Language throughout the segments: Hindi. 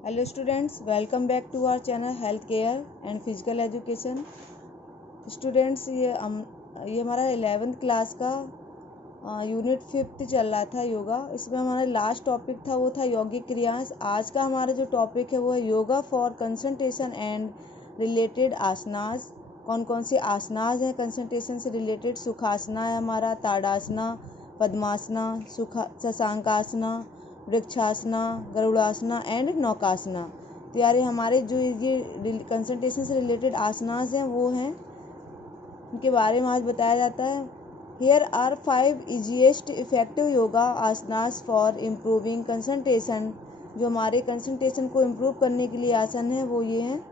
Hello students, welcome back to our channel health care and physical education. Students, ये हमारा 11th क्लास का यूनिट 5 चल रहा था योगा। इसमें हमारा लास्ट टॉपिक था वो था यौगिक क्रियाएं। आज का हमारा जो टॉपिक है वो है yoga for concentration and related asanas. कौन कौन से आसनास हैं कंसंट्रेशन से रिलेटेड? सुखासना है हमारा, ताड़ासना, पद्मासना, शशांकासना, वृक्षासना, गरुड़ासना एंड नौकासना। तो यार हमारे जो ये कंसंट्रेशन से रिलेटेड आसनास हैं वो हैं, उनके बारे में आज बताया जाता है। Here are 5 easiest effective yoga asanas for improving concentration. जो हमारे कंसंट्रेशन को इम्प्रूव करने के लिए आसन है वो ये हैं।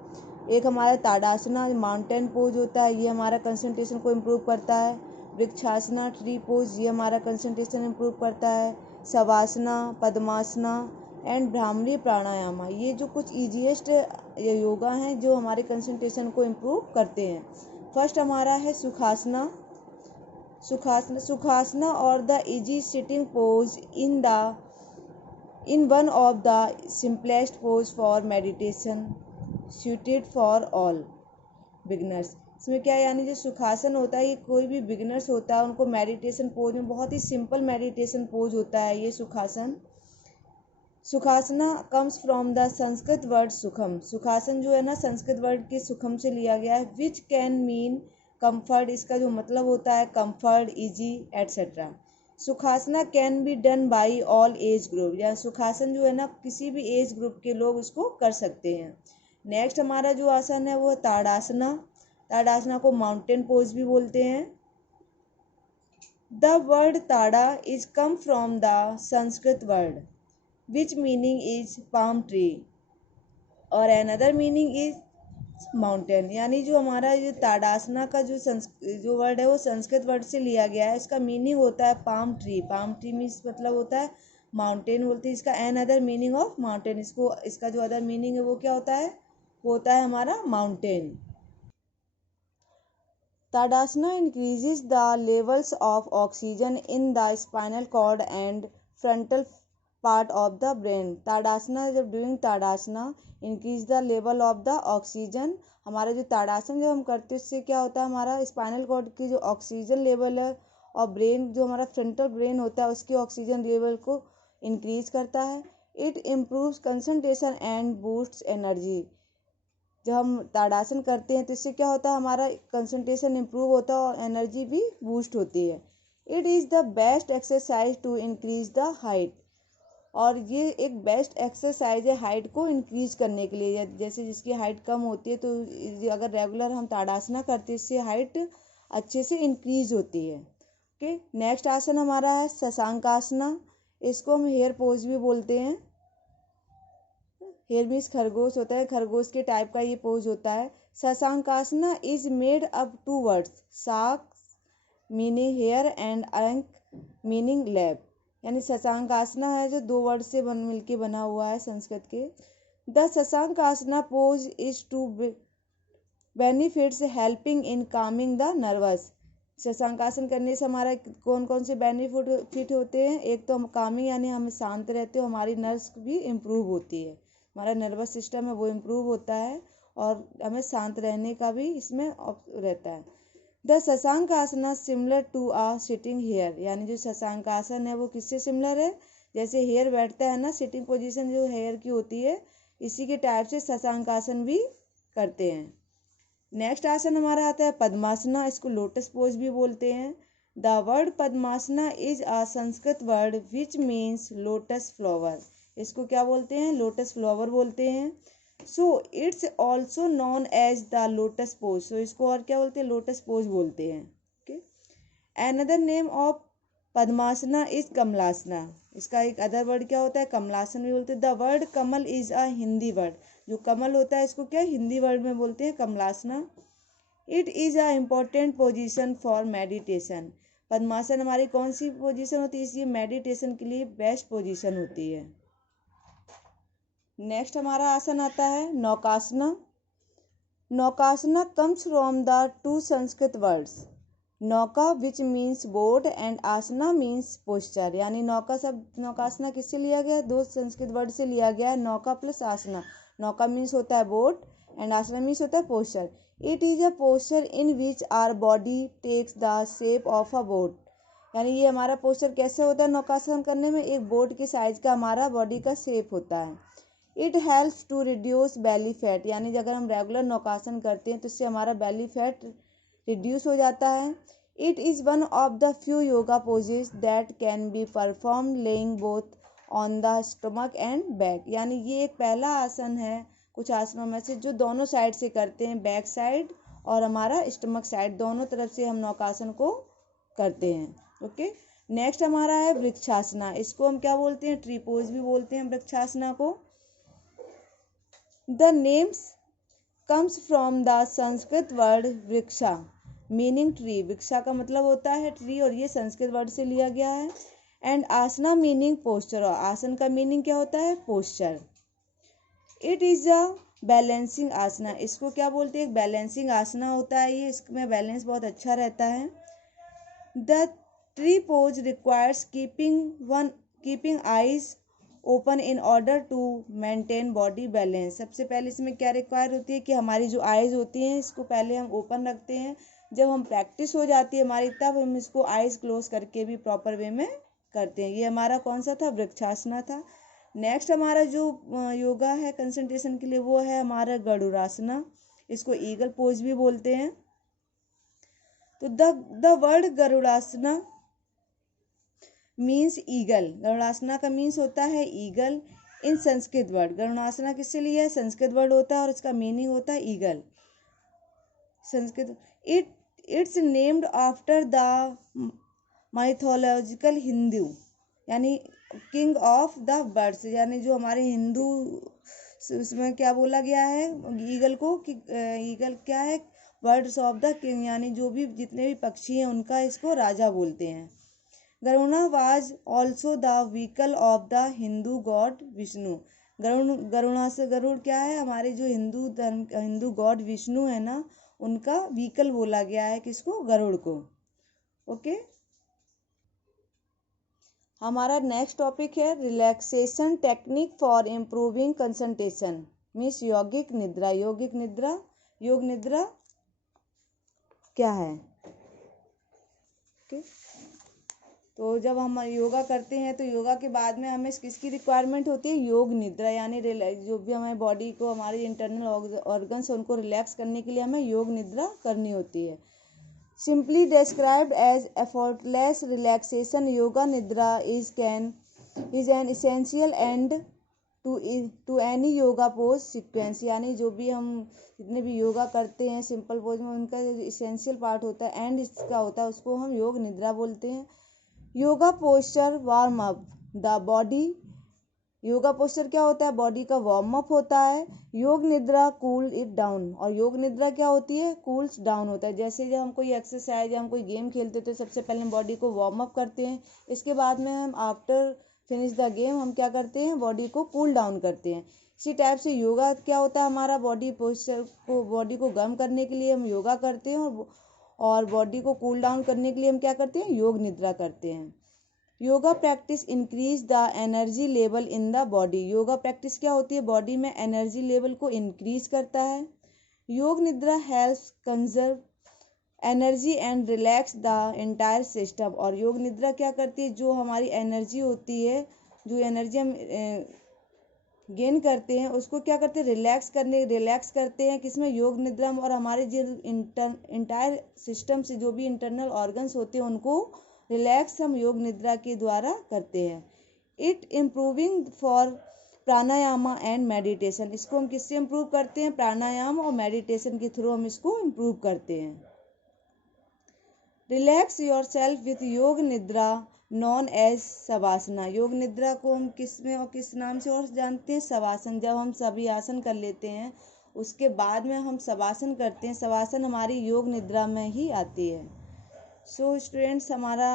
एक हमारा ताड़ासना, माउंटेन पोज होता है, ये हमारा कंसंट्रेशन को इम्प्रूव करता है। वृक्षासना, ट्री पोज, ये हमारा कंसंट्रेशन इम्प्रूव करता है। शवासना, पद्मासना एंड भ्रामरी प्राणायाम, ये जो कुछ ईजीएस्ट योगा हैं जो हमारे कंसंट्रेशन को इम्प्रूव करते हैं। फर्स्ट हमारा है सुखासना। सुखासना और the easy sitting pose in one of the simplest pose for meditation suited for all beginners. इसमें क्या है, यानी जो सुखासन होता है ये कोई भी बिगनर्स होता है उनको मेडिटेशन पोज में, बहुत ही सिंपल मेडिटेशन पोज होता है ये Sukhasana. Sukhasana comes from the Sanskrit word sukham. Sukhasana जो है ना संस्कृत वर्ड के सुखम से लिया गया है। विच कैन मीन कम्फर्ट, इसका जो मतलब होता है comfort, easy etcetera. Sukhasana can be done by all age group, या सुखासन जो है ना किसी भी एज ग्रुप के लोग उसको कर सकते हैं। नेक्स्ट हमारा जो आसन है वो ताड़ासना। ताड़ासना को माउंटेन पोज भी बोलते हैं। द वर्ड ताड़ा is come from the Sanskrit word which meaning is palm tree और अनदर मीनिंग इज माउंटेन। यानी जो हमारा ये ताड़ासना का जो वर्ड है वो संस्कृत वर्ड से लिया गया है। इसका मीनिंग होता है palm tree. Palm tree means मतलब होता है माउंटेन बोलते हैं। इसका अनदर मीनिंग ऑफ माउंटेन, इसका जो अदर मीनिंग है वो क्या होता है? वो होता है हमारा mountain. ताड़ासना increases the levels of oxygen in the spinal cord and frontal part of the brain। Tadasana, जब doing Tadasana increase the level of the oxygen, हमारा जो ताड़ासन जब हम करते हैं उससे क्या होता है, हमारा स्पाइनल कॉर्ड की जो ऑक्सीजन लेवल है और ब्रेन जो हमारा फ्रंटल ब्रेन होता है उसकी ऑक्सीजन लेवल को इंक्रीज करता है। It improves concentration and boosts energy. जब हम ताड़ासन करते हैं तो इससे क्या होता है, हमारा कंसंट्रेशन इम्प्रूव होता है और एनर्जी भी बूस्ट होती है। It is the best exercise to increase the height, और ये एक बेस्ट एक्सरसाइज है हाइट को इंक्रीज करने के लिए। जैसे जिसकी हाइट कम होती है तो अगर रेगुलर हम ताड़ासना करते हैं इससे हाइट अच्छे से इंक्रीज होती है। ओके, नेक्स्ट आसन हमारा है शशांकासना। इसको हम हेयर पोज भी बोलते हैं। हेयर मीन्स खरगोश होता है, खरगोश के टाइप का ये पोज होता है। शशांकासना इज मेड अप 2 वर्ड्स, शाक मीनिंग हेयर एंड अंक मीनिंग लैब। यानी शशांकासना है जो 2 वर्ड से मिलके बना हुआ है संस्कृत के। The Shashankasana pose is two benefits helping in calming the nervous. Shashankasana करने से हमारा कौन कौन से बेनिफिट होते हैं? एक तो हम कामिंग यानी हम शांत रहते हो, हमारी नर्व्स भी इम्प्रूव होती है, हमारा नर्वस सिस्टम है वो इम्प्रूव होता है और हमें शांत रहने का भी इसमें रहता है। The Shashankasana similar to a sitting hare. यानी जो शशांकासन है वो किससे सिमिलर है? जैसे हेयर बैठता है ना, सिटिंग पोजीशन जो हेयर की होती है, इसी के टाइप से शशांकासन भी करते हैं। नेक्स्ट आसन हमारा आता है पद्मासना। इसको लोटस पोज भी बोलते हैं। The word Padmasana is a Sanskrit word which means lotus flower. इसको क्या बोलते हैं? लोटस फ्लावर बोलते हैं। So it's also known as the lotus pose. सो इसको और क्या बोलते हैं? लोटस पोज बोलते हैं। Okay, another name of Padmasana is Kamalasana. इसका एक अदर वर्ड क्या होता है? कमलासन भी बोलते हैं। The word Kamal is a Hindi word. जो कमल होता है इसको क्या हिंदी वर्ड में बोलते हैं? Kamalasana. It is a important position for meditation. Padmasana हमारी कौन सी पोजीशन होती है? इसलिए मेडिटेशन के लिए बेस्ट पोजीशन होती है। नेक्स्ट हमारा आसन आता है Naukasana. Naukasana comes from the 2 Sanskrit words nauka which means boat and asana means posture, यानी नौका शब्द नौकासना किससे लिया गया, दो संस्कृत वर्ड से लिया गया है, नौका प्लस आसना। नौका मीन्स होता है बोट एंड आसना मीन्स होता है posture. It is a posture in which our body takes the shape of a boat, यानी ये हमारा पोस्चर कैसे होता है नौकासन करने में, एक बोट के साइज का हमारा बॉडी का शेप होता है। It helps to reduce belly fat, यानी अगर हम रेगुलर नौकासन करते हैं तो इससे हमारा बेली फैट रिड्यूस हो जाता है। It is one of the few yoga poses that can be perform laying both on the stomach and back, यानी ये एक पहला आसन है कुछ आसनों में से जो दोनों साइड से करते हैं, बैक साइड और हमारा स्टमक साइड, दोनों तरफ से हम नौकासन को करते हैं। ओके, नेक्स्ट हमारा है वृक्षासना, इसको हम क्या बोलते हैं, ट्री पोज भी बोलते हैं वृक्षासना को। The names comes from the Sanskrit word वृक्षा मीनिंग ट्री, वृक्षा का मतलब होता है ट्री और ये संस्कृत वर्ड से लिया गया है। एंड आसना मीनिंग पोस्चर, और आसन का मीनिंग क्या होता है, posture. It is a balancing asana, इसको क्या बोलते हैं, एक बैलेंसिंग आसना होता है ये, इसमें बैलेंस बहुत अच्छा रहता है। The tree pose requires keeping eyes open in order to maintain body balance, सबसे पहले इसमें क्या रिक्वायर होती है कि हमारी जो आइज होती हैं इसको पहले हम ओपन रखते हैं, जब हम प्रैक्टिस हो जाती है हमारी तब हम इसको आइज क्लोज करके भी प्रॉपर वे में करते हैं। ये हमारा कौन सा था, वृक्षासना था। नेक्स्ट हमारा जो योगा है कंसंट्रेशन के लिए वो है हमारा गरुड़ासना, इसको ईगल पोज भी बोलते हैं। तो द वर्ड गरुड़ासना मीन्स ईगल, गरुड़ासना का मीन्स होता है ईगल इन संस्कृत वर्ड, गरुड़ासना किससे लिया है, संस्कृत वर्ड होता है और इसका मीनिंग होता है eagle Sanskrit. It's named after the mythological Hindu, यानी किंग ऑफ द बर्ड्स, यानी जो हमारे हिंदू उसमें क्या बोला गया है ईगल को कि ईगल क्या है, बर्ड्स ऑफ द किंग, यानी जो भी जितने भी पक्षी हैं उनका इसको राजा बोलते हैं। Garuda was also the vehicle of the Hindu God Vishnu, Garuda से गरुड़ क्या है, हमारे जो हिंदू गॉड विष्णु है ना उनका व्हीकल बोला गया है किसको, गरुड़ को। ओके, हमारा नेक्स्ट टॉपिक है relaxation technique for improving concentration means यौगिक निद्रा। यौगिक निद्रा, योग निद्रा क्या है। ओके, तो जब हम योगा करते हैं तो योगा के बाद में हमें किसकी रिक्वायरमेंट होती है, योग निद्रा, यानी जो भी हमें बॉडी को हमारे इंटरनल ऑर्गन्स उनको रिलैक्स करने के लिए हमें योग निद्रा करनी होती है। Simply described as effortless relaxation, Yoga Nidra is an essential end to any yoga pose sequence, यानी जो भी हम जितने भी योगा करते हैं सिंपल पोज में उनका इसेंशियल पार्ट होता है एंड इसका होता है, उसको हम योग निद्रा बोलते हैं। Yoga posture warm up the body, yoga posture क्या होता है, बॉडी का वार्म अप होता है। योग निद्रा कूल इट डाउन, और योग निद्रा क्या होती है, कूल्स डाउन होता है। जैसे जब हम कोई एक्सरसाइज या हम कोई गेम खेलते हैं तो सबसे पहले हम बॉडी को वार्म अप करते हैं, इसके बाद में हम आफ्टर फिनिश द गेम हम क्या करते हैं, बॉडी को कूल डाउन करते हैं। इसी टाइप से योगा क्या होता है, हमारा बॉडी पोस्चर को, बॉडी को गर्म करने के लिए हम योगा करते हैं और बॉडी को कूल डाउन करने के लिए हम क्या करते हैं, योग निद्रा करते हैं। Yoga practice increase the energy level in the body, yoga practice क्या होती है, बॉडी में एनर्जी लेवल को इंक्रीज करता है। योग निद्रा helps conserve energy and relax the entire system, और योग निद्रा क्या करती है, जो हमारी एनर्जी होती है, जो एनर्जी हम गेन करते हैं उसको क्या करते हैं, रिलैक्स करते हैं किसमें, योग निद्रा में। और हमारे जो इंटायर सिस्टम से जो भी इंटरनल ऑर्गन्स होते हैं उनको रिलैक्स हम योग निद्रा के द्वारा करते हैं। It improving for pranayama and meditation, इसको हम किससे इम्प्रूव करते हैं, प्राणायाम और मेडिटेशन के थ्रू हम इसको इम्प्रूव करते हैं। रिलैक्स योर सेल्फ विथ योग निद्रा नॉन एज शवासना, योग निद्रा को हम किस में और किस नाम से और जानते हैं, शवासन। जब हम सभी आसन कर लेते हैं उसके बाद में हम शवासन करते हैं, शवासन हमारी योग निद्रा में ही आती है। सो स्टूडेंट्स, हमारा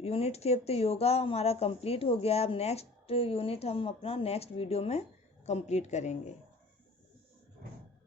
यूनिट 5 योगा हमारा कंप्लीट हो गया है। अब नेक्स्ट यूनिट हम अपना नेक्स्ट वीडियो में कंप्लीट करेंगे।